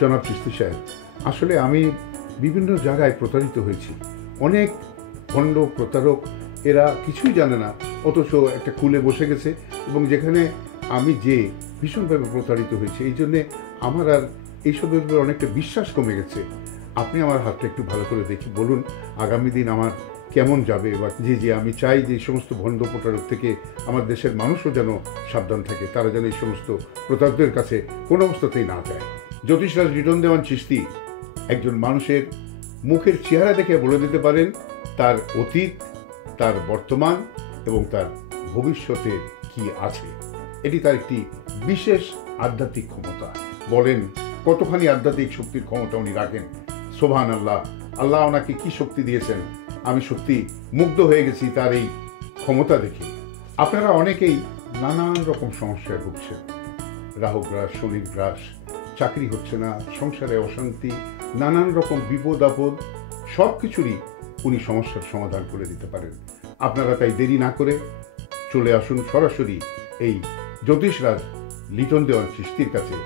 জনাব চিশতি সাহেব, আসলে আমি বিভিন্ন জায়গায় প্রতারিত হয়েছি। অনেক ভণ্ড প্রতারক, এরা কিছুই জানে না, অথচ একটা কুলে বসে গেছে, এবং যেখানে আমি যে ভীষণভাবে প্রতারিত হয়েছি, এই জন্যে আমার আর এইসবের উপর অনেকটা বিশ্বাস কমে গেছে। আপনি আমার হাতটা একটু ভালো করে দেখি, বলুন আগামী দিন আমার কেমন যাবে, বা যে আমি চাই যে এই সমস্ত ভণ্ড প্রতারক থেকে আমার দেশের মানুষও যেন সাবধান থাকে, তারা যেন এই সমস্ত প্রতারকদের কাছে কোনো অবস্থাতেই না যায়। জ্যোতিষরাজ লিটন দেওয়ান চিশতি একজন মানুষের মুখের চেহারা দেখে বলে দিতে পারেন তার অতীত, তার বর্তমান এবং তার ভবিষ্যতে কি আছে। এটি তার একটি বিশেষ আধ্যাত্মিক ক্ষমতা। বলেন কতখানি আধ্যাত্মিক শক্তির ক্ষমতা উনি রাখেন। সোবহান আল্লাহ, আল্লাহ ওনাকে কি শক্তি দিয়েছেন, আমি সত্যি মুগ্ধ হয়ে গেছি তার এই ক্ষমতা দেখে। আপনারা অনেকেই নানান রকম সমস্যায় ভুগছেন, রাহু গ্রাস, শনির গ্রাস, চাকরি হচ্ছে না, সংসারে অশান্তি, নানান রকম বিপদ আপদ, সব কিছুরই উনি সমস্যার সমাধান করে দিতে পারেন। আপনারা তাই দেরি না করে চলে আসুন সরাসরি এই জ্যোতিষরাজ লিটন দেওয়ান চিশতির কাছে।